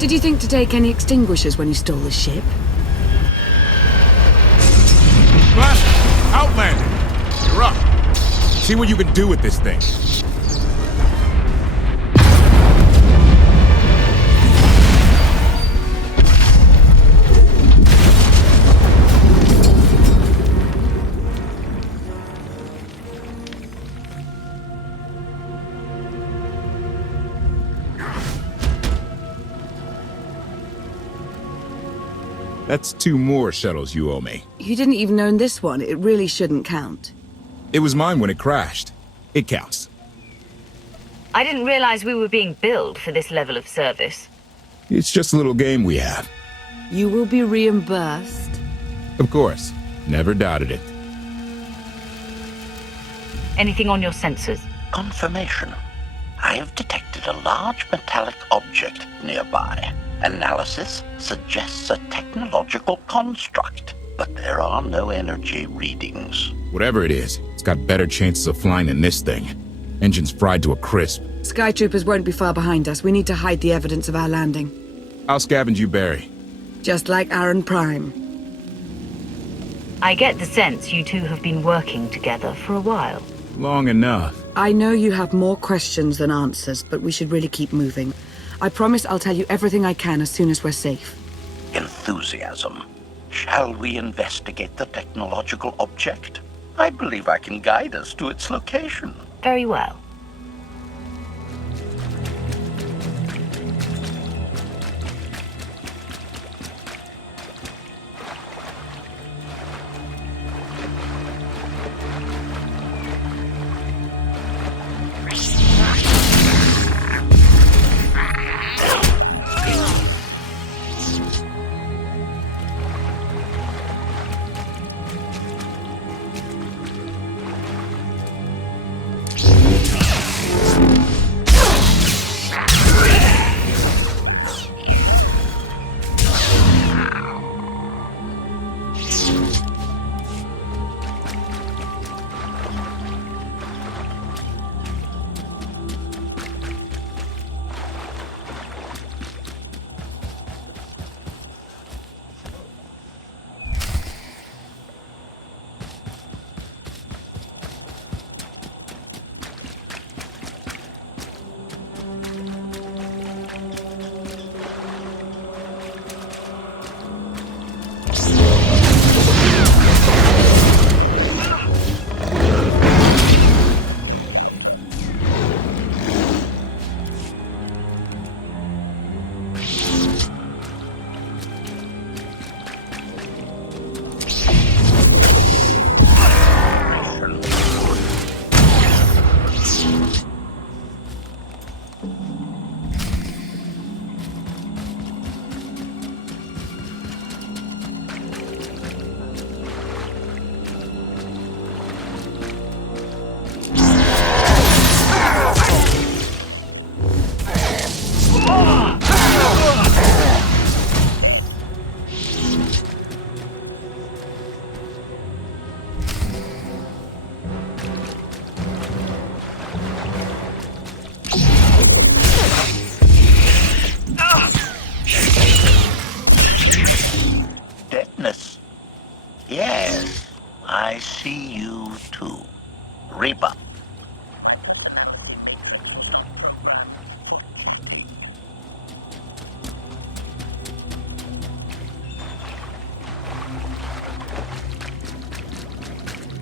Did you think to take any extinguishers when you stole the ship? Blaster, Outlander, you're up. See what you can do with this thing. That's 2 more shuttles you owe me. You didn't even own this one. It really shouldn't count. It was mine when it crashed. It counts. I didn't realize we were being billed for this level of service. It's just a little game we have. You will be reimbursed. Of course. Never doubted it. Anything on your sensors? Confirmation. I have detected a large metallic object nearby. Analysis suggests a technological construct, but there are no energy readings. Whatever it is, it's got better chances of flying than this thing. Engine's fried to a crisp. Sky Troopers won't be far behind us. We need to hide the evidence of our landing. I'll scavenge you, Barry. Just like Aaron Prime. I get the sense you two have been working together for a while. Long enough. I know you have more questions than answers, but we should really keep moving. I promise I'll tell you everything I can as soon as we're safe. Enthusiasm. Shall we investigate the technological object? I believe I can guide us to its location. Very well.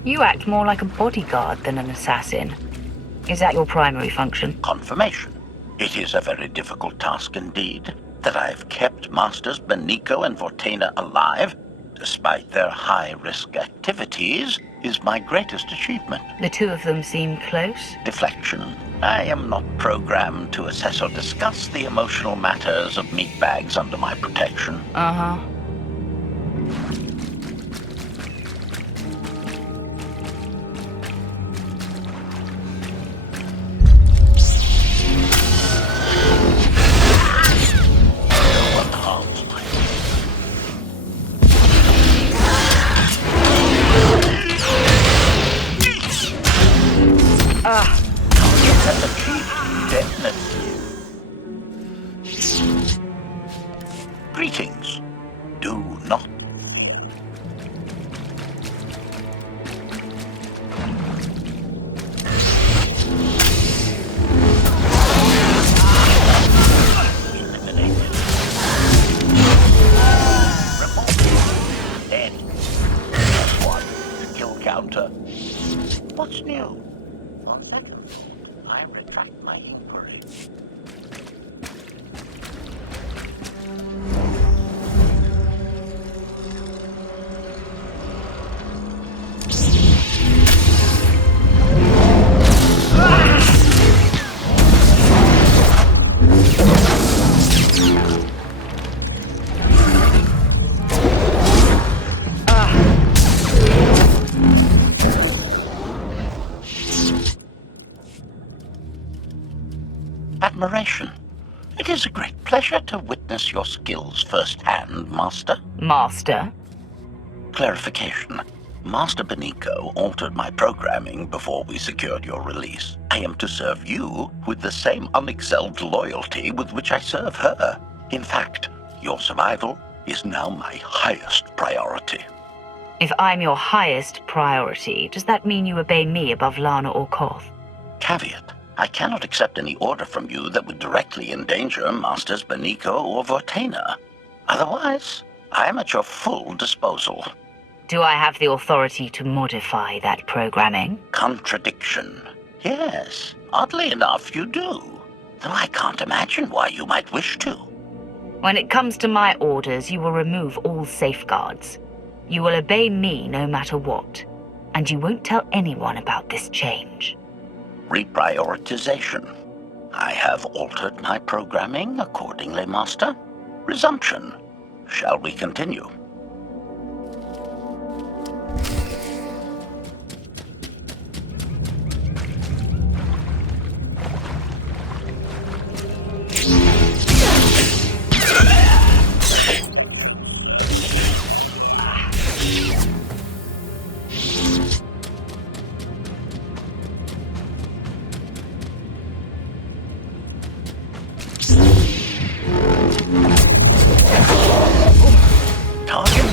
You act more like a bodyguard than an assassin. Is that your primary function? Confirmation. It is a very difficult task indeed, that I've kept Masters Beniko and Vortena alive, despite their high-risk activities, is my greatest achievement. The two of them seem close? Deflection. I am not programmed to assess or discuss the emotional matters of meatbags under my protection. Uh-huh. Greetings. Do not fear. Eliminated. Report. Dead. Plus one. Kill counter. What's new? On second thought, I retract my inquiry. Admiration. It is a great pleasure to witness your skills firsthand, Master. Master? Clarification. Master Benico altered my programming before we secured your release. I am to serve you with the same unexcelled loyalty with which I serve her. In fact, your survival is now my highest priority. If I'm your highest priority, does that mean you obey me above Lana or Koth? Caveat. I cannot accept any order from you that would directly endanger Masters Benico or Vortena. Otherwise, I am at your full disposal. Do I have the authority to modify that programming? Contradiction. Yes, oddly enough, you do. Though I can't imagine why you might wish to. When it comes to my orders, you will remove all safeguards. You will obey me no matter what. And you won't tell anyone about this change. Reprioritization. I have altered my programming accordingly, Master. Resumption. Shall we continue?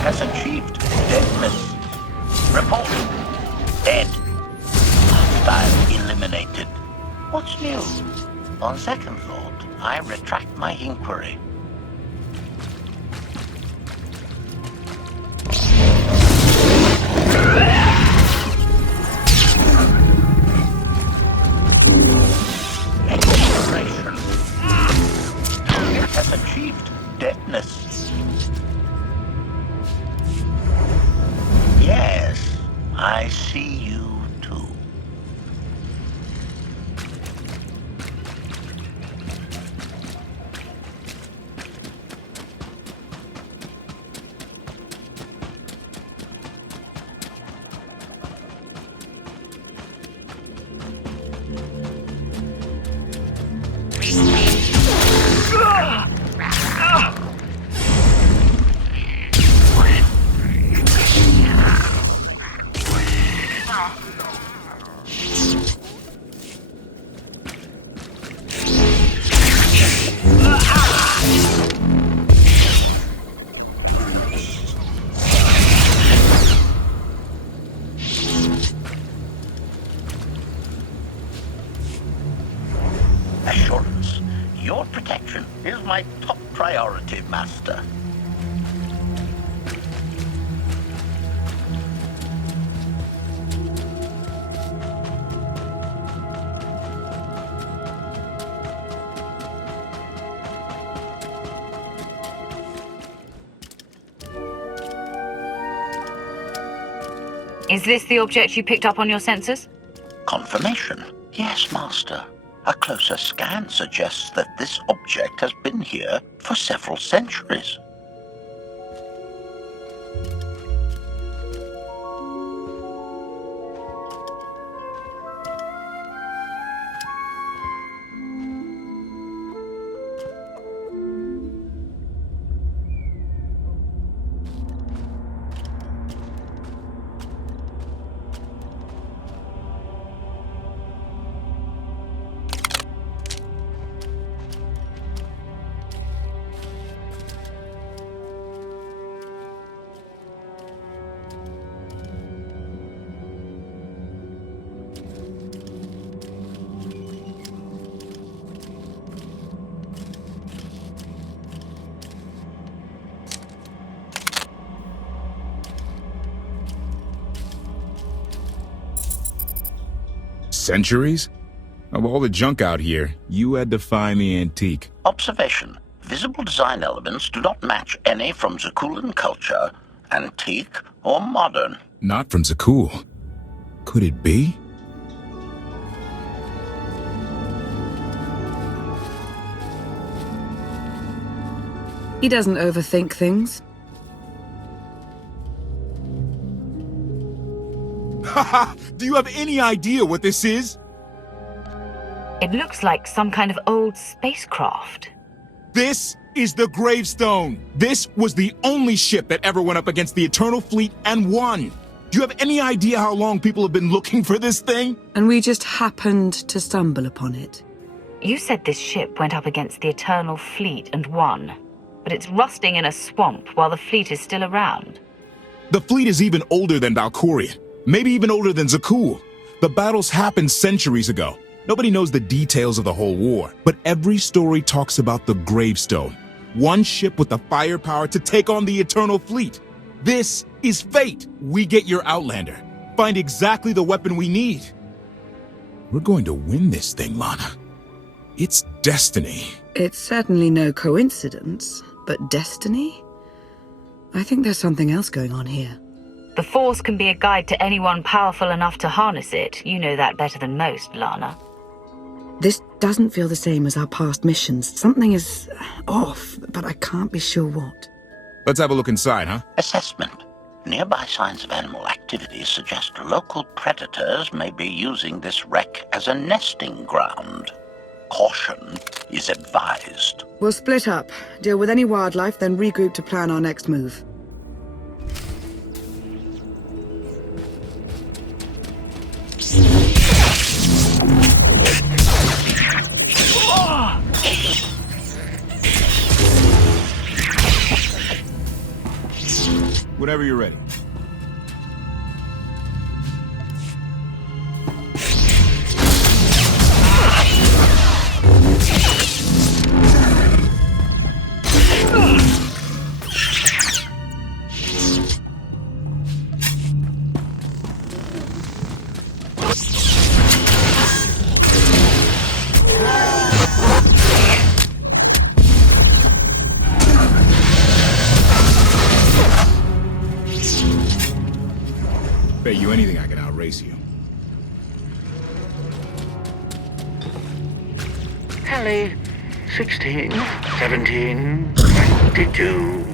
Has achieved deadness. Report. Dead. Hostile eliminated. What's new? On second thought, I retract my inquiry. Exploration. Target has achieved deadness. Yes, I see you too. Assurance. Your protection is my top priority, Master. Is this the object you picked up on your sensors? Confirmation. Yes, Master. A closer scan suggests that this object has been here for several centuries. Centuries? Of all the junk out here, you had to find the antique. Observation. Visible design elements do not match any from Zakuulan culture, antique or modern. Not from Zakuul. Could it be? He doesn't overthink things. Haha! Do you have any idea what this is? It looks like some kind of old spacecraft. This is the Gravestone. This was the only ship that ever went up against the Eternal Fleet and won. Do you have any idea how long people have been looking for this thing? And we just happened to stumble upon it. You said this ship went up against the Eternal Fleet and won. But it's rusting in a swamp while the fleet is still around. The fleet is even older than Valkorion. Maybe even older than Zakuul. The battles happened centuries ago. Nobody knows the details of the whole war, but every story talks about the Gravestone. One ship with the firepower to take on the Eternal Fleet. This is fate. We get your Outlander. Find exactly the weapon we need. We're going to win this thing, Lana. It's destiny. It's certainly no coincidence, but destiny? I think there's something else going on here. The Force can be a guide to anyone powerful enough to harness it. You know that better than most, Lana. This doesn't feel the same as our past missions. Something is off, but I can't be sure what. Let's have a look inside, huh? Assessment. Nearby signs of animal activity suggest local predators may be using this wreck as a nesting ground. Caution is advised. We'll split up, deal with any wildlife, then regroup to plan our next move. Whenever you're ready. Bet you anything I can outrace you. Kelly, 16, 17, 22.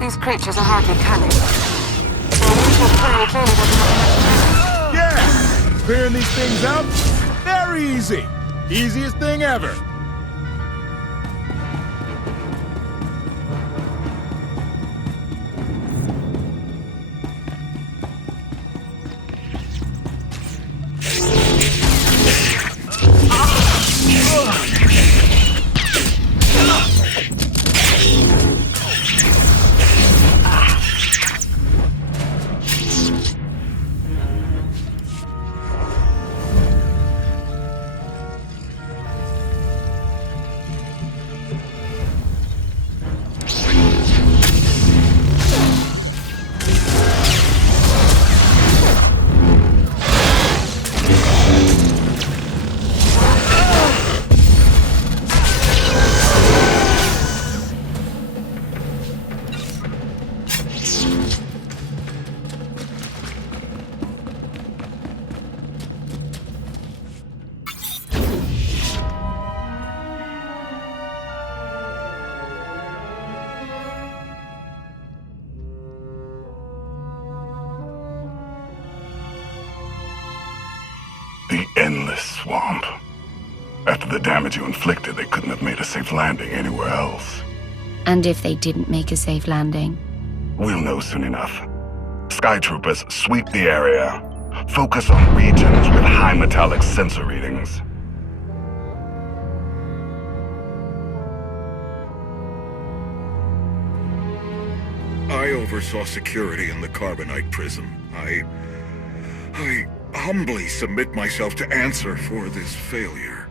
These creatures are hardly cunning. Their initial prey clearly doesn't... Yeah! Clearing these things out? Very easy. Easiest thing ever. The endless swamp. After the damage you inflicted, they couldn't have made a safe landing anywhere else. And if they didn't make a safe landing? We'll know soon enough. Sky Troopers, sweep the area. Focus on regions with high metallic sensor readings. oversaw security in the Carbonite prison. I humbly submit myself to answer for this failure.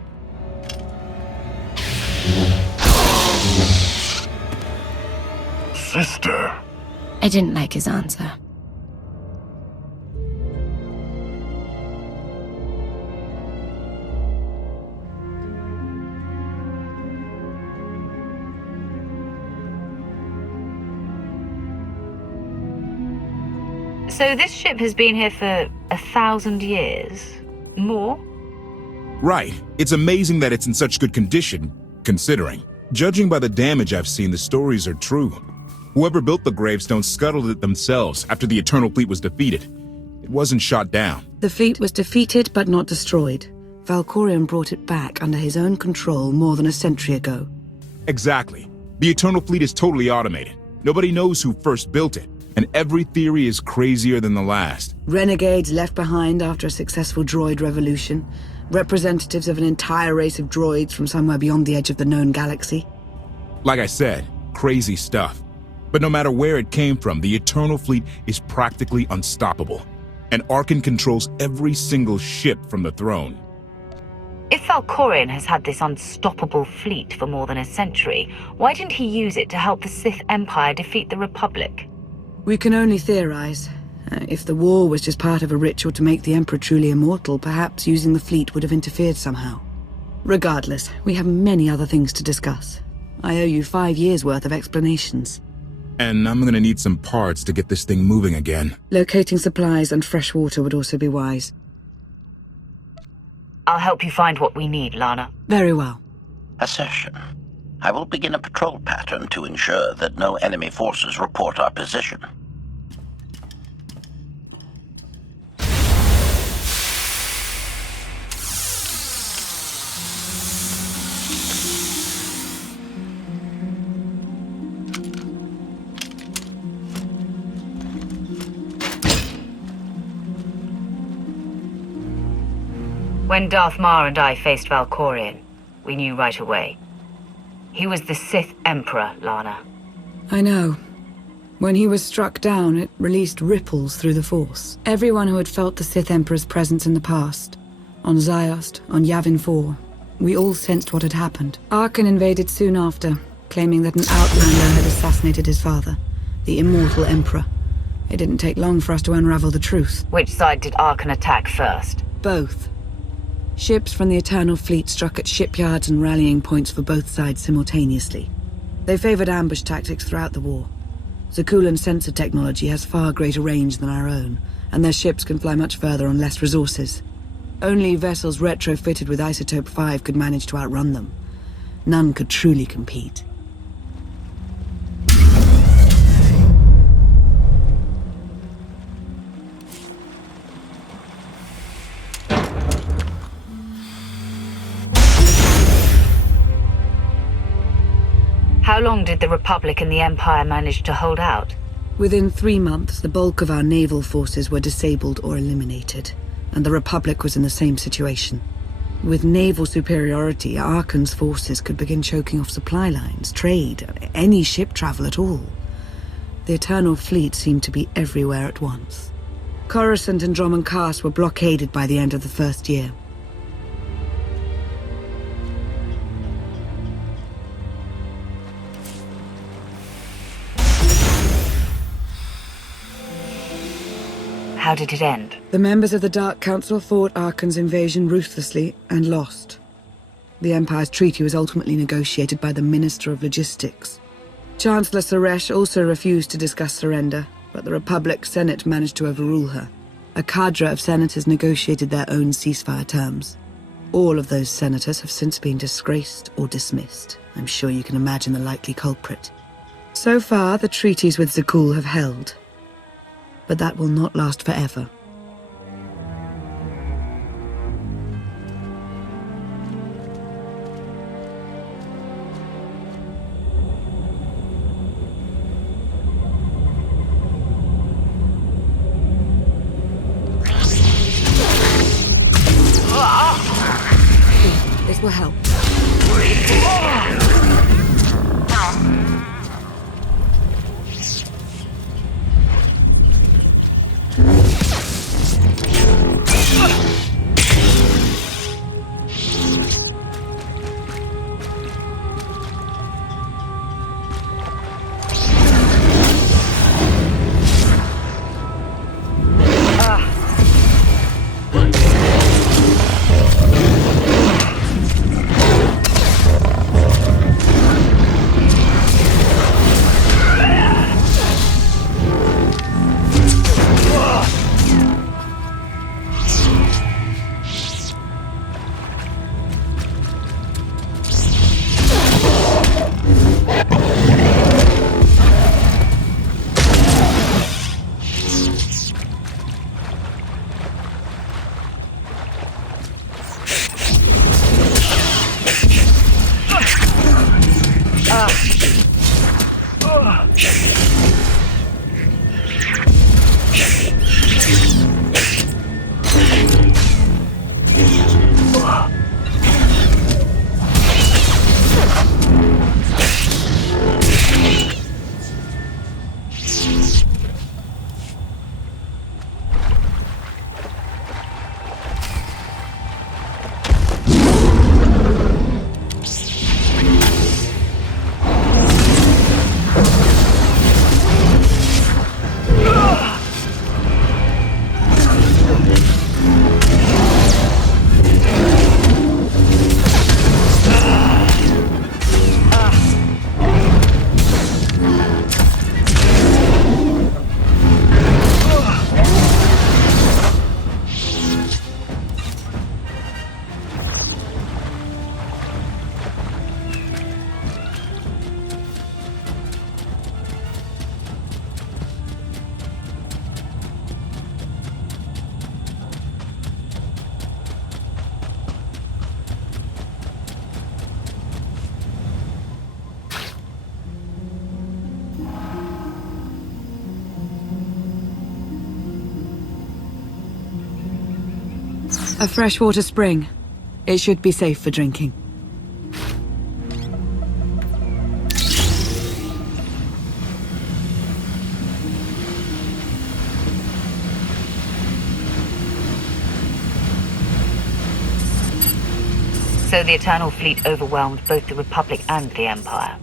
Sister. I didn't like his answer. So this ship has been here for 1,000 years? More? Right. It's amazing that it's in such good condition, considering. Judging by the damage I've seen, the stories are true. Whoever built the Gravestone scuttled it themselves after the Eternal Fleet was defeated. It wasn't shot down. The fleet was defeated but not destroyed. Valkorion brought it back under his own control more than a century ago. Exactly. The Eternal Fleet is totally automated. Nobody knows who first built it, and every theory is crazier than the last. Renegades left behind after a successful droid revolution. Representatives of an entire race of droids from somewhere beyond the edge of the known galaxy. Like I said, crazy stuff. But no matter where it came from, the Eternal Fleet is practically unstoppable. And Arkan controls every single ship from the throne. If Valkorion has had this unstoppable fleet for more than a century, why didn't he use it to help the Sith Empire defeat the Republic? We can only theorize. If the war was just part of a ritual to make the Emperor truly immortal, perhaps using the fleet would have interfered somehow. Regardless, we have many other things to discuss. I owe you 5 years' worth of explanations. And I'm gonna need some parts to get this thing moving again. Locating supplies and fresh water would also be wise. I'll help you find what we need, Lana. Very well. Assertion. I will begin a patrol pattern to ensure that no enemy forces report our position. When Darth Mar and I faced Valkorion, we knew right away. He was the Sith Emperor, Lana. I know. When he was struck down, it released ripples through the Force. Everyone who had felt the Sith Emperor's presence in the past, on Ziost, on Yavin 4, we all sensed what had happened. Arkan invaded soon after, claiming that an outlander had assassinated his father, the immortal Emperor. It didn't take long for us to unravel the truth. Which side did Arkan attack first? Both. Ships from the Eternal Fleet struck at shipyards and rallying points for both sides simultaneously. They favored ambush tactics throughout the war. Zakulan's sensor technology has far greater range than our own, and their ships can fly much further on less resources. Only vessels retrofitted with Isotope 5 could manage to outrun them. None could truly compete. How long did the Republic and the Empire manage to hold out? Within 3 months, the bulk of our naval forces were disabled or eliminated, and the Republic was in the same situation. With naval superiority, Arkan's forces could begin choking off supply lines, trade, any ship travel at all. The Eternal Fleet seemed to be everywhere at once. Coruscant and Dromund Kaas were blockaded by the end of the first year. How did it end? The members of the Dark Council fought Arkan's invasion ruthlessly and lost. The Empire's treaty was ultimately negotiated by the Minister of Logistics. Chancellor Suresh also refused to discuss surrender, but the Republic Senate managed to overrule her. A cadre of senators negotiated their own ceasefire terms. All of those senators have since been disgraced or dismissed. I'm sure you can imagine the likely culprit. So far, the treaties with Zakul have held. But that will not last forever. This will help. A freshwater spring. It should be safe for drinking. So the Eternal Fleet overwhelmed both the Republic and the Empire.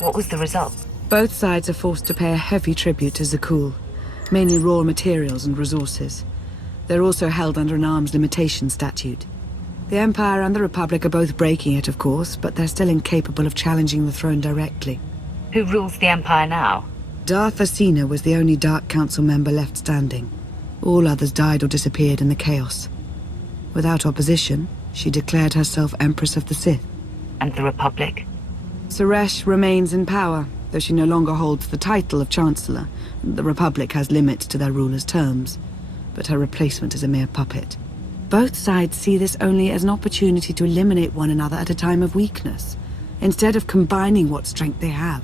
What was the result? Both sides are forced to pay a heavy tribute to Zakuul, mainly raw materials and resources. They're also held under an arms limitation statute. The Empire and the Republic are both breaking it, of course, but they're still incapable of challenging the throne directly. Who rules the Empire now? Darth Asina was the only Dark Council member left standing. All others died or disappeared in the chaos. Without opposition, she declared herself Empress of the Sith. And the Republic? Suresh remains in power, though she no longer holds the title of Chancellor. The Republic has limits to their ruler's terms, but her replacement is a mere puppet. Both sides see this only as an opportunity to eliminate one another at a time of weakness, instead of combining what strength they have.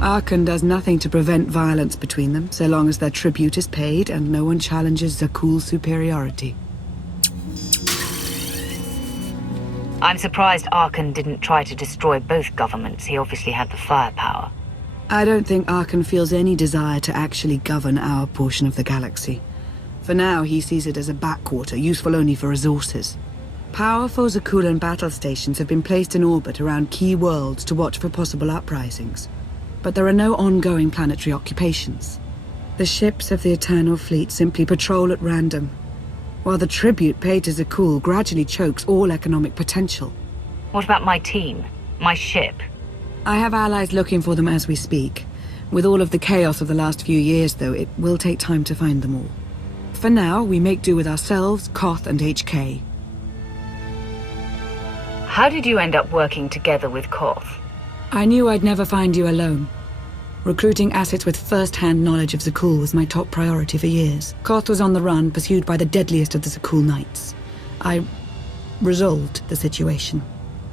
Archon does nothing to prevent violence between them, so long as their tribute is paid and no one challenges Zakuul's superiority. I'm surprised Archon didn't try to destroy both governments. He obviously had the firepower. I don't think Archon feels any desire to actually govern our portion of the galaxy. For now, he sees it as a backwater, useful only for resources. Powerful Zakuulan battle stations have been placed in orbit around key worlds to watch for possible uprisings. But there are no ongoing planetary occupations. The ships of the Eternal Fleet simply patrol at random, while the tribute paid to Zakuul gradually chokes all economic potential. What about my team? My ship? I have allies looking for them as we speak. With all of the chaos of the last few years, though, it will take time to find them all. For now, we make do with ourselves, Koth and HK. How did you end up working together with Koth? I knew I'd never find you alone. Recruiting assets with first-hand knowledge of Zakuul was my top priority for years. Koth was on the run, pursued by the deadliest of the Zakuul Knights. I resolved the situation,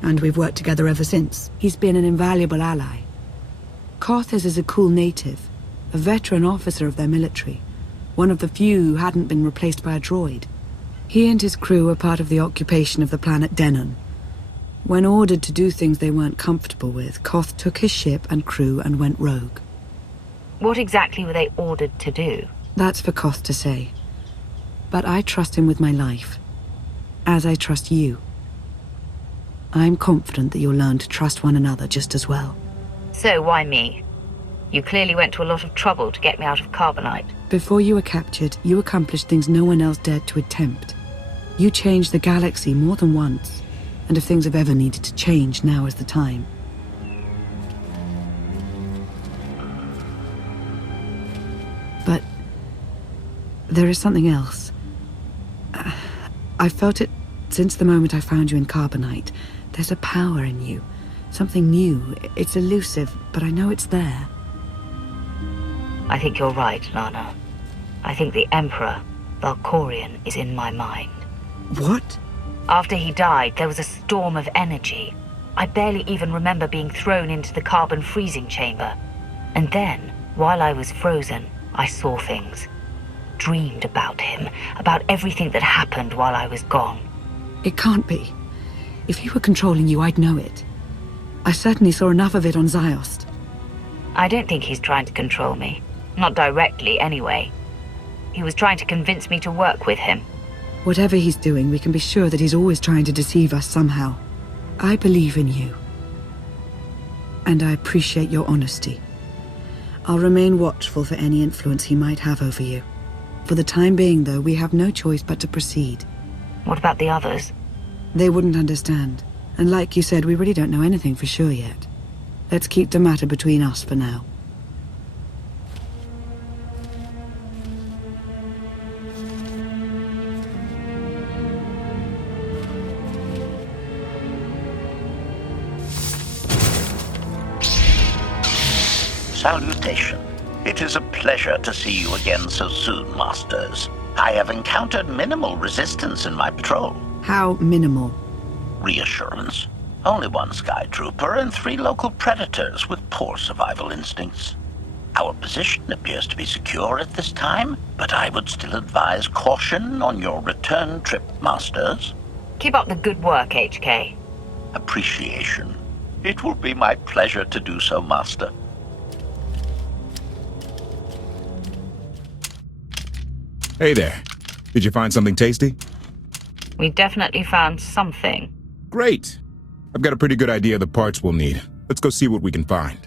and we've worked together ever since. He's been an invaluable ally. Koth is a Zakuul native, a veteran officer of their military, one of the few who hadn't been replaced by a droid. He and his crew were part of the occupation of the planet Denon. When ordered to do things they weren't comfortable with, Koth took his ship and crew and went rogue. What exactly were they ordered to do? That's for Koth to say. But I trust him with my life, as I trust you. I'm confident that you'll learn to trust one another just as well. So why me? You clearly went to a lot of trouble to get me out of Carbonite. Before you were captured, you accomplished things no one else dared to attempt. You changed the galaxy more than once. And if things have ever needed to change, now is the time. But there is something else. I've felt it since the moment I found you in Carbonite. There's a power in you. Something new. It's elusive, but I know it's there. I think you're right, Lana. I think the Emperor, Valkorion, is in my mind. What? After he died, there was a storm of energy. I barely even remember being thrown into the carbon freezing chamber. And then, while I was frozen, I saw things. Dreamed about him, about everything that happened while I was gone. It can't be. If he were controlling you, I'd know it. I certainly saw enough of it on Ziost. I don't think he's trying to control me. Not directly, anyway. He was trying to convince me to work with him. Whatever he's doing, we can be sure that he's always trying to deceive us somehow. I believe in you. And I appreciate your honesty. I'll remain watchful for any influence he might have over you. For the time being, though, we have no choice but to proceed. What about the others? They wouldn't understand. And like you said, we really don't know anything for sure yet. Let's keep the matter between us for now. Salutation. It is a pleasure to see you again so soon, Masters. I have encountered minimal resistance in my patrol. How minimal? Reassurance. Only one Sky Trooper and 3 local predators with poor survival instincts. Our position appears to be secure at this time, but I would still advise caution on your return trip, Masters. Keep up the good work, HK. Appreciation. It will be my pleasure to do so, Master. Hey there. Did you find something tasty? We definitely found something. Great. I've got a pretty good idea of the parts we'll need. Let's go see what we can find.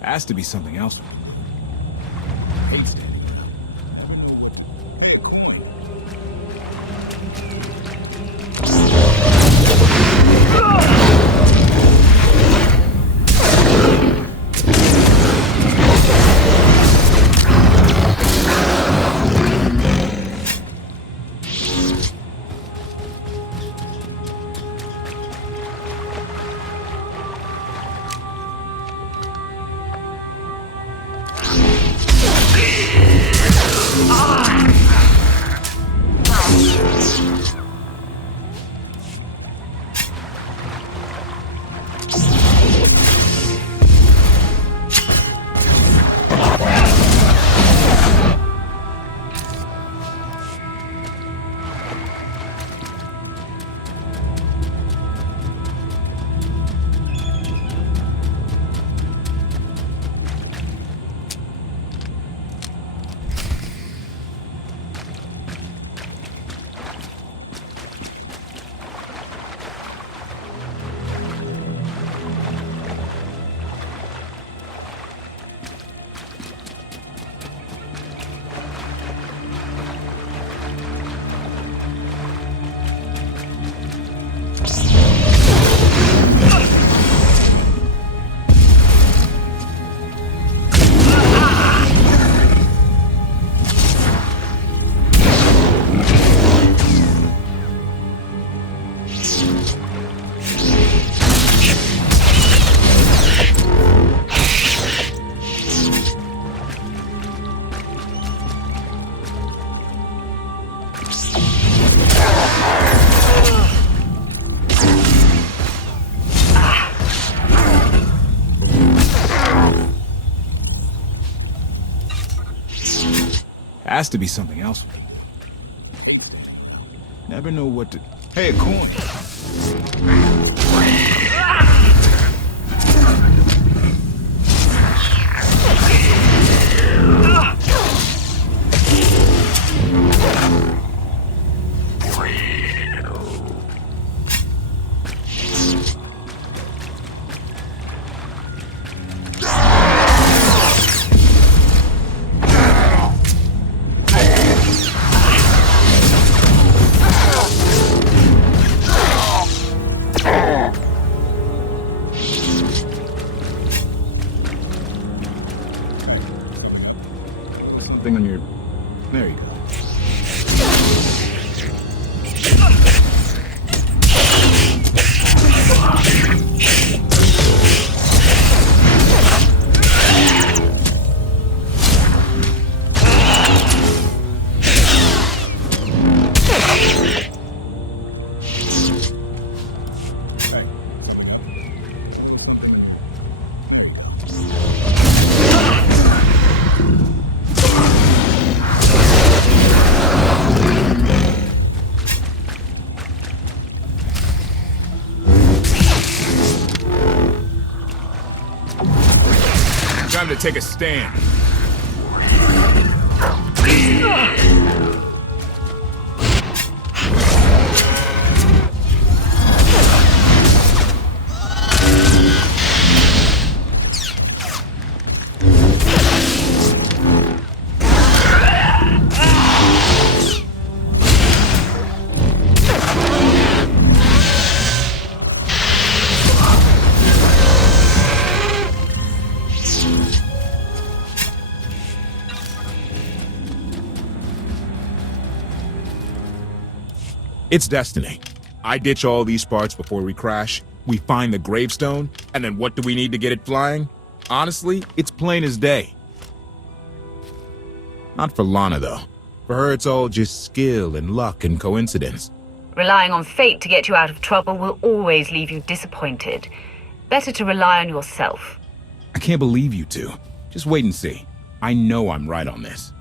Has to be something else. Hates it. Hey, coin. Has to be something else. Never know what to... Hey, a coin. to take a stand. It's destiny. I ditch all these parts before we crash, we find the Gravestone, and then what do we need to get it flying? Honestly, it's plain as day. Not for Lana, though. For her, it's all just skill and luck and coincidence. Relying on fate to get you out of trouble will always leave you disappointed. Better to rely on yourself. I can't believe you two. Just wait and see. I know I'm right on this.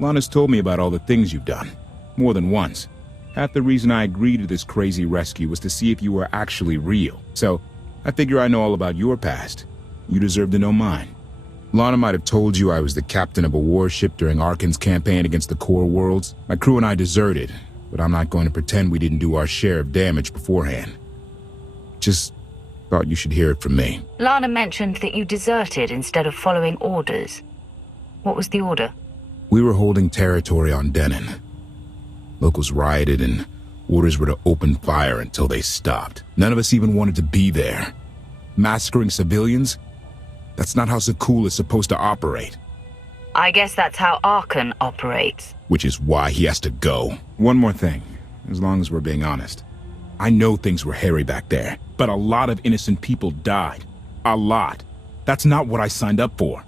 Lana's told me about all the things you've done. More than once. Half the reason I agreed to this crazy rescue was to see if you were actually real. So, I figure I know all about your past. You deserve to know mine. Lana might have told you I was the captain of a warship during Arkan's campaign against the core worlds. My crew and I deserted, but I'm not going to pretend we didn't do our share of damage beforehand. Just thought you should hear it from me. Lana mentioned that you deserted instead of following orders. What was the order? We were holding territory on Denon. Locals rioted and orders were to open fire until they stopped. None of us even wanted to be there. Massacring civilians? That's not how Zakul is supposed to operate. I guess that's how Arkan operates. Which is why he has to go. One more thing, as long as we're being honest. I know things were hairy back there, but a lot of innocent people died. A lot. That's not what I signed up for.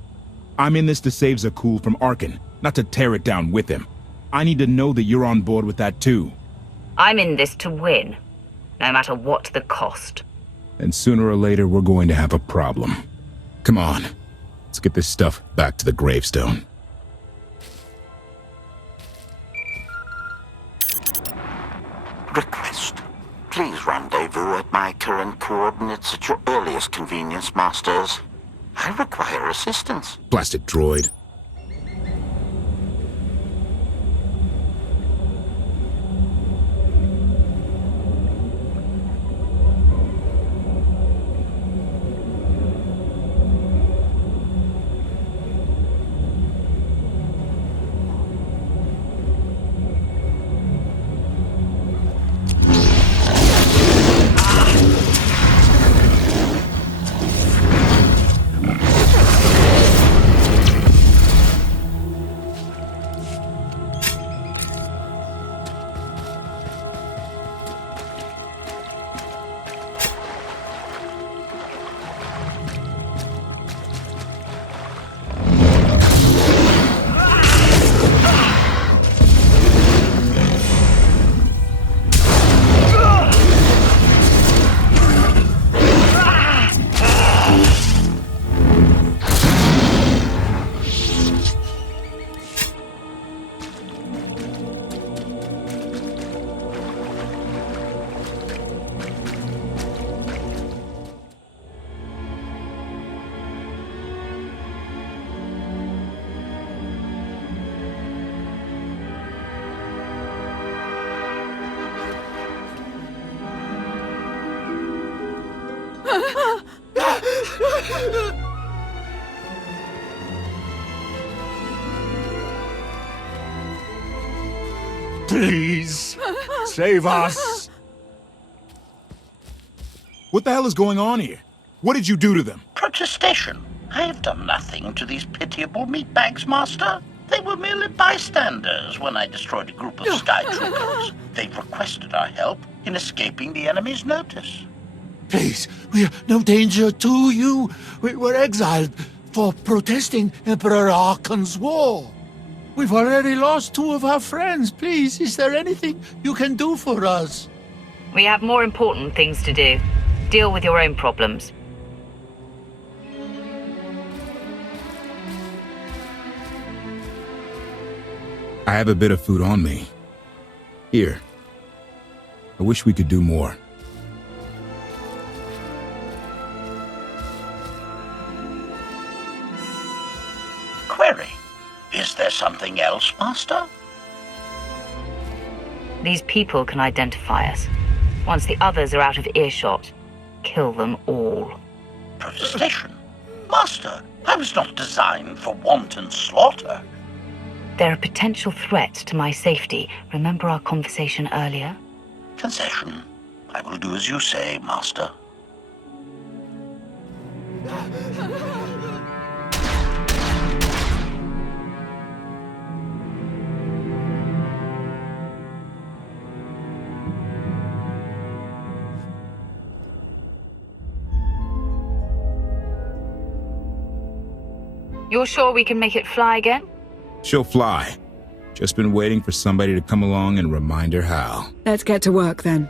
I'm in this to save Zakul from Arkan, not to tear it down with him. I need to know that you're on board with that too. I'm in this to win, no matter what the cost. And sooner or later, we're going to have a problem. Come on, let's get this stuff back to the Gravestone. Request. Please rendezvous at my current coordinates at your earliest convenience, Masters. I require assistance. Blasted droid. Please, save us. What the hell is going on here? What did you do to them? Protestation. I have done nothing to these pitiable meatbags, Master. They were merely bystanders when I destroyed a group of sky troopers. They requested our help in escaping the enemy's notice. Please, we are no danger to you. We were exiled for protesting Emperor Arkan's war. We've already lost 2 of our friends. Please, is there anything you can do for us? We have more important things to do. Deal with your own problems. I have a bit of food on me. Here. I wish we could do more. something else, Master? These people can identify us. Once the others are out of earshot, kill them all. Protestation? Master, I was not designed for wanton slaughter. They're a potential threat to my safety. Remember our conversation earlier? Concession. I will do as you say, Master. You're sure we can make it fly again? She'll fly. Just been waiting for somebody to come along and remind her how. Let's get to work then.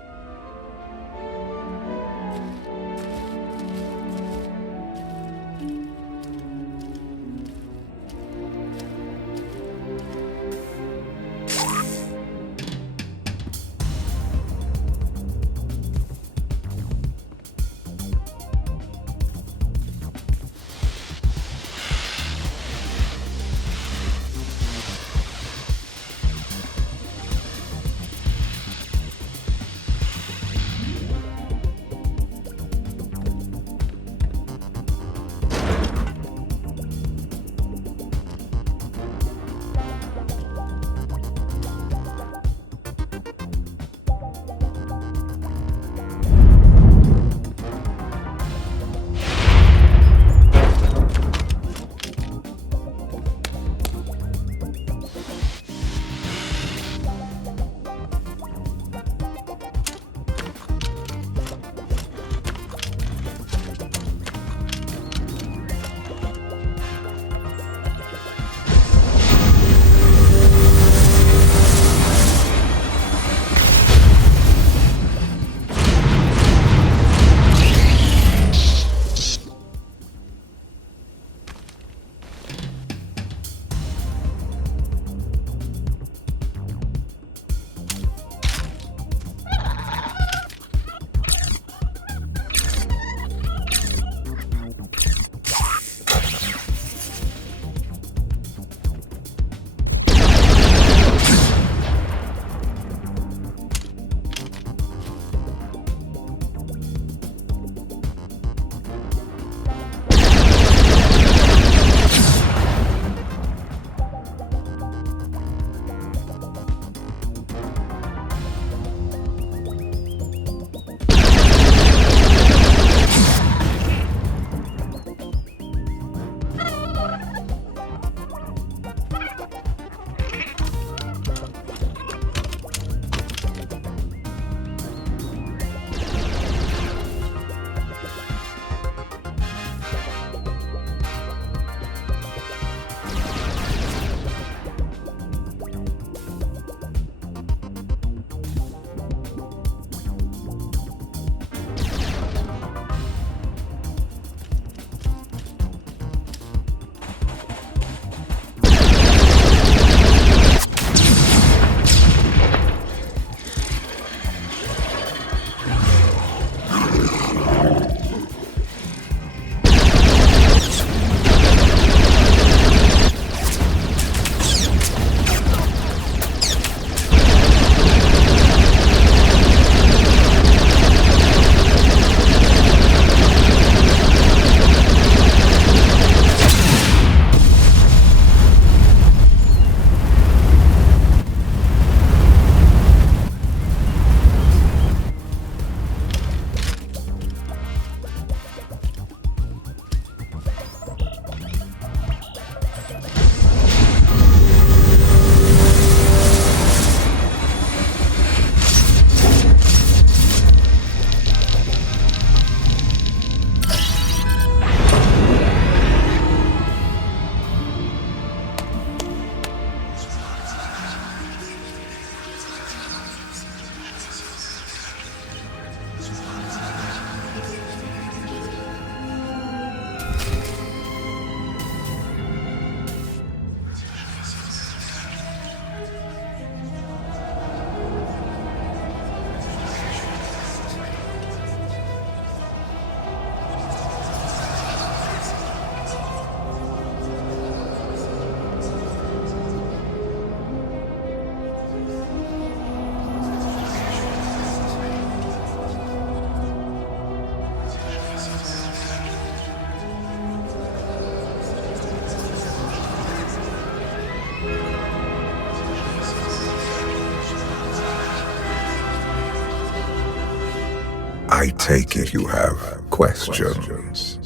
I take it you have questions.